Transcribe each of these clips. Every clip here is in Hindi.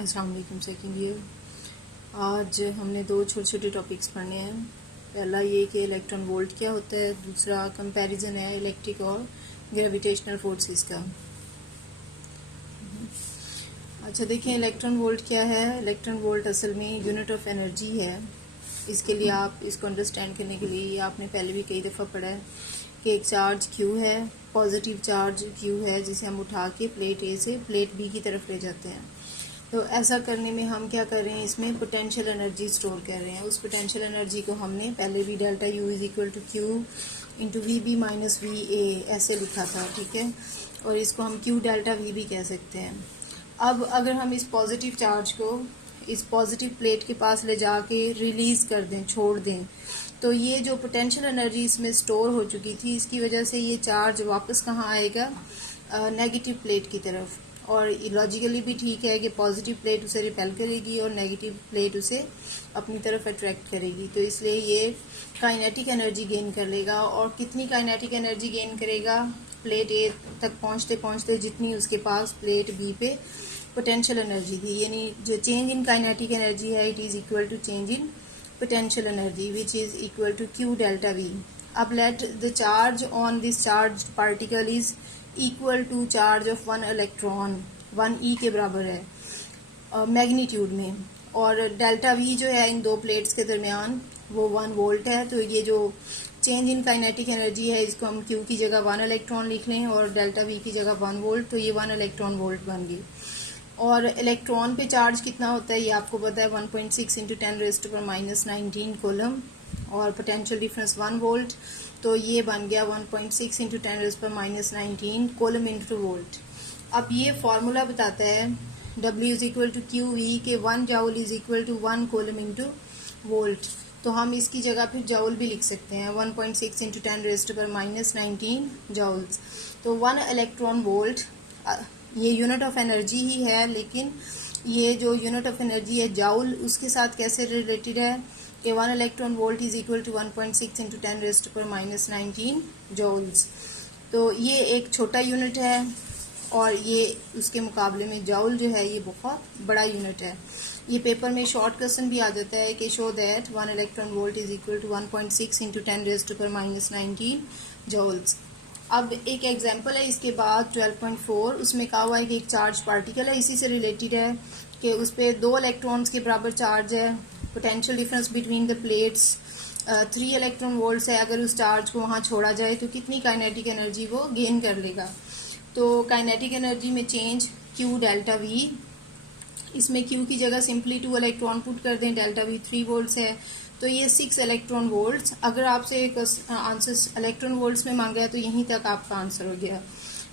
अस्सलाम वालेकुम सेकंड ईयर। आज हमने दो छोटे छोटे टॉपिक्स पढ़ने हैं। पहला ये कि इलेक्ट्रॉन वोल्ट क्या होता है, दूसरा कंपैरिजन है इलेक्ट्रिक और ग्रेविटेशनल फोर्सेस का। अच्छा देखें, इलेक्ट्रॉन वोल्ट क्या है। इलेक्ट्रॉन वोल्ट असल में यूनिट ऑफ एनर्जी है। इसके लिए आप इसको अंडरस्टैंड करने के लिए आपने पहले भी कई दफ़ा पढ़ा है कि एक चार्ज Q है, पॉजिटिव चार्ज Q है, जिसे हम उठा के प्लेट A से प्लेट B की तरफ ले जाते हैं। तो ऐसा करने में हम क्या कर रहे हैं, इसमें पोटेंशियल एनर्जी स्टोर कर रहे हैं। उस पोटेंशियल एनर्जी को हमने पहले भी delta U is equal to Q into VB minus VA ऐसे लिखा था, ठीक है। और इसको हम Q डेल्टा V भी कह सकते हैं। अब अगर हम इस पॉजिटिव चार्ज को इस पॉजिटिव प्लेट के पास ले जाके रिलीज़ कर दें, छोड़ दें, तो ये जो पोटेंशियल एनर्जी इसमें स्टोर हो चुकी थी, इसकी वजह से ये चार्ज वापस कहाँ आएगा, नेगेटिव प्लेट की तरफ। और लॉजिकली भी ठीक है कि पॉजिटिव प्लेट उसे रिपेल करेगी और नेगेटिव प्लेट उसे अपनी तरफ अट्रैक्ट करेगी। तो इसलिए ये काइनेटिक एनर्जी गेन कर लेगा। और कितनी काइनेटिक एनर्जी गेन करेगा, प्लेट ए तक पहुंचते पहुंचते जितनी उसके पास प्लेट बी पे पोटेंशियल एनर्जी थी, यानी जो चेंज इन काइनेटिक एनर्जी है, it is equal to change in potential energy which is equal to Q delta V। अब let the charge on this charge particle is equal to charge of 1 electron, 1e के बराबर है मैग्नीट्यूड में। और डेल्टा V जो है इन दो प्लेट्स के दरमियान वो 1 वोल्ट है। तो ये जो चेंज इन काइनेटिक एनर्जी है, इसको हम Q की जगह 1 इलेक्ट्रॉन लिख लें और डेल्टा V की जगह 1 वोल्ट, तो ये 1 इलेक्ट्रॉन वोल्ट बन गई। और इलेक्ट्रॉन पे चार्ज कितना होता है ये आपको पता है, 1.6 इंटू 10⁻⁻19 कोलम, और पोटेंशियल डिफरेंस 1 वोल्ट। तो ये बन गया 1.6 इंटू 10⁻⁻19 कोलम इंटू वोल्ट। अब ये फार्मूला बताता है W is equal to QV के 1 joule is equal to 1 coulomb into volt. तो हम इसकी जगह फिर जाउल भी लिख सकते हैं, 1.6 इंटू 10⁻⁻19 जाउल्स। तो 1 इलेक्ट्रॉन वोल्ट ये यूनिट ऑफ एनर्जी ही है, लेकिन ये जो यूनिट ऑफ एनर्जी है जाउल, उसके साथ कैसे रिलेटेड है कि 1 electron volt is equal to 1.6 into 10⁻⁻19 joules. तो ये एक छोटा यूनिट है और ये उसके मुकाबले में जाउल जो है ये बहुत बड़ा यूनिट है। ये पेपर में शॉर्ट क्वेश्चन भी आ जाता है कि show that 1 electron volt is equal to 1.6 into 10⁻⁻19 joules. अब एक एग्जांपल है इसके बाद 12.4, उसमें कहा हुआ है कि एक चार्ज पार्टिकल है, इसी से रिलेटेड है कि उस पर 2 इलेक्ट्रॉन्स के बराबर चार्ज है। Potential difference between the plates 3 electron volts है। अगर उस चार्ज को वहाँ छोड़ा जाए तो कितनी काइनेटिक एनर्जी वो गेन कर लेगा। तो काइनेटिक एनर्जी में चेंज Q डेल्टा V, इसमें Q की जगह सिंपली 2 इलेक्ट्रॉन पुट कर दें, डेल्टा V 3 वोल्ट्स है, तो ये 6 इलेक्ट्रॉन वोल्ट्स। अगर आपसे आंसर इलेक्ट्रॉन वोल्ट्स में मांगा है तो यहीं तक आपका आंसर हो गया।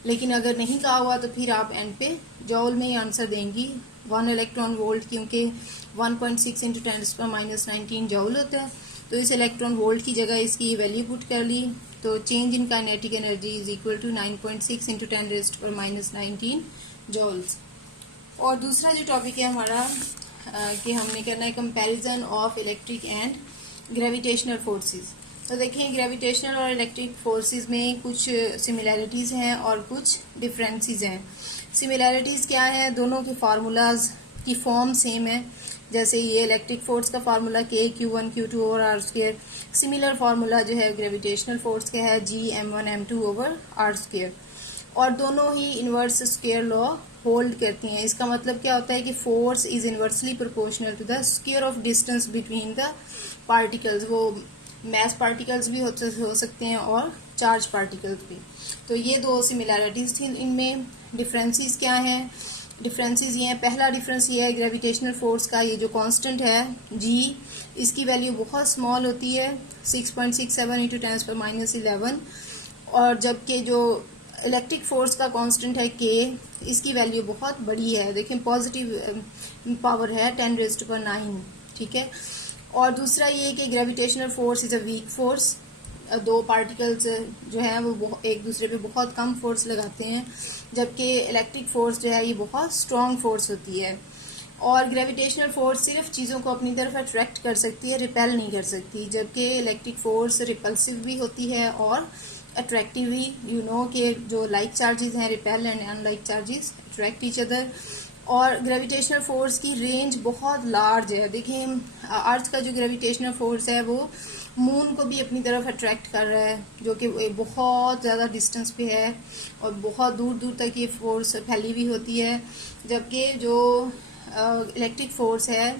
लेकिन अगर नहीं कहा हुआ तो फिर आप एंड पे जॉल में ही आंसर देंगी, 1 इलेक्ट्रॉन वोल्ट, क्योंकि 1.6 इंटू 10⁻⁻19 जॉल होता है। तो इस इलेक्ट्रॉन वोल्ट की जगह इसकी वैल्यू पुट कर ली, तो change in kinetic energy is equal to 9.6 into 10⁻⁻19 joules. और दूसरा जो टॉपिक है हमारा कि हमने करना है comparison of electric and gravitational forces. तो देखें, ग्रेविटेशनल और इलेक्ट्रिक फोर्सेस में कुछ सिमिलैरिटीज़ हैं और कुछ डिफरेंसेस हैं। सिमिलैरिटीज़ क्या है, दोनों के फार्मूलाज की फॉर्म सेम है। जैसे ये इलेक्ट्रिक फोर्स का formula K Q1 Q2 over R², similar formula जो है ग्रेविटेशनल फोर्स का है G M1 M2 over R²। और दोनों ही इन्वर्स स्क्वायर लॉ होल्ड करती हैं। इसका मतलब क्या होता है कि force is inversely proportional to the square of distance between the particles. वो मैस पार्टिकल्स भी हो सकते हैं और चार्ज पार्टिकल्स भी। तो ये दो सिमिलैरिटीज थी। इनमें डिफरेंसेस क्या हैं, डिफरेंसेस ये हैं, पहला डिफरेंस ये है ग्रेविटेशनल फोर्स का, ये जो कांस्टेंट है G, इसकी वैल्यू बहुत स्मॉल होती है, 6.67 इंटू 10⁻⁻11। और जबकि जो इलेक्ट्रिक फोर्स का कांस्टेंट है K, इसकी वैल्यू बहुत बड़ी है। देखें, पॉजिटिव पावर है 10⁻9, ठीक है। और दूसरा ये कि gravitational force is a weak force. दो पार्टिकल्स जो हैं वो एक दूसरे पे बहुत कम फोर्स लगाते हैं, जबकि इलेक्ट्रिक फोर्स जो है ये बहुत स्ट्रॉन्ग फोर्स होती है। और ग्रेविटेशनल फोर्स सिर्फ चीज़ों को अपनी तरफ अट्रैक्ट कर सकती है, रिपेल नहीं कर सकती, जबकि इलेक्ट्रिक फोर्स रिपल्सिव भी होती है और अट्रैक्टिव भी। यू नो कि जो लाइक चार्जेस हैं repel and unlike charges attract each other. और ग्रेविटेशनल फोर्स की रेंज बहुत लार्ज है। देखिए अर्थ का जो ग्रेविटेशनल फोर्स है वो मून को भी अपनी तरफ अट्रैक्ट कर रहा है, जो कि बहुत ज़्यादा डिस्टेंस पे है और बहुत दूर दूर तक ये फोर्स फैली हुई होती है। जबकि जो इलेक्ट्रिक फोर्स है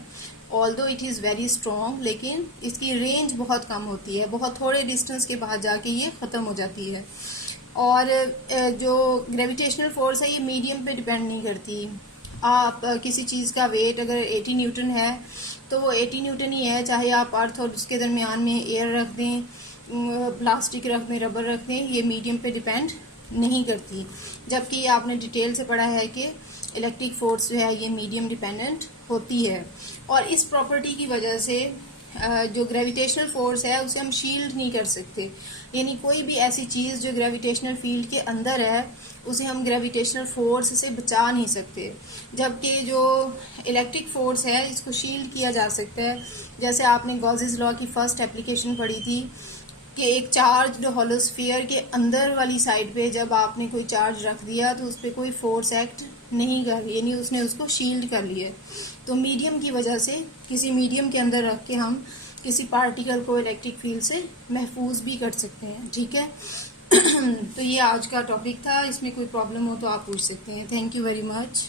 although it is very strong, लेकिन इसकी रेंज बहुत कम होती है, बहुत थोड़े डिस्टेंस के बाद जाके ये ख़त्म हो जाती है। और जो ग्रेविटेशनल फोर्स है ये मीडियम पे डिपेंड नहीं करती। आप किसी चीज़ का वेट अगर 80 न्यूटन है तो वो 80 न्यूटन ही है, चाहे आप अर्थ और उसके दरमियान में एयर रख दें, प्लास्टिक रख दें, रबर रख दें, ये मीडियम पे डिपेंड नहीं करती। जबकि आपने डिटेल से पढ़ा है कि इलेक्ट्रिक फोर्स जो है ये मीडियम डिपेंडेंट होती है। और इस प्रॉपर्टी की वजह से जो ग्रेविटेशनल फोर्स है उसे हम शील्ड नहीं कर सकते, यानी कोई भी ऐसी चीज़ जो ग्रेविटेशनल फील्ड के अंदर है उसे हम ग्रेविटेशनल फोर्स से बचा नहीं सकते। जबकि जो इलेक्ट्रिक फोर्स है इसको शील्ड किया जा सकता है। जैसे आपने गॉसेस लॉ की फर्स्ट एप्लीकेशन पढ़ी थी कि एक चार्ज होलोस्फीयर के अंदर वाली साइड पे जब आपने कोई चार्ज रख दिया तो उस पर कोई फोर्स एक्ट नहीं कर रही, यानी उसने उसको शील्ड कर लिया। तो मीडियम की वजह से किसी मीडियम के अंदर रख के हम किसी पार्टिकल को इलेक्ट्रिक फील्ड से महफूज भी कर सकते हैं। ठीक है। तो ये आज का टॉपिक था, इसमें कोई प्रॉब्लम हो तो आप पूछ सकते हैं। Thank you very much.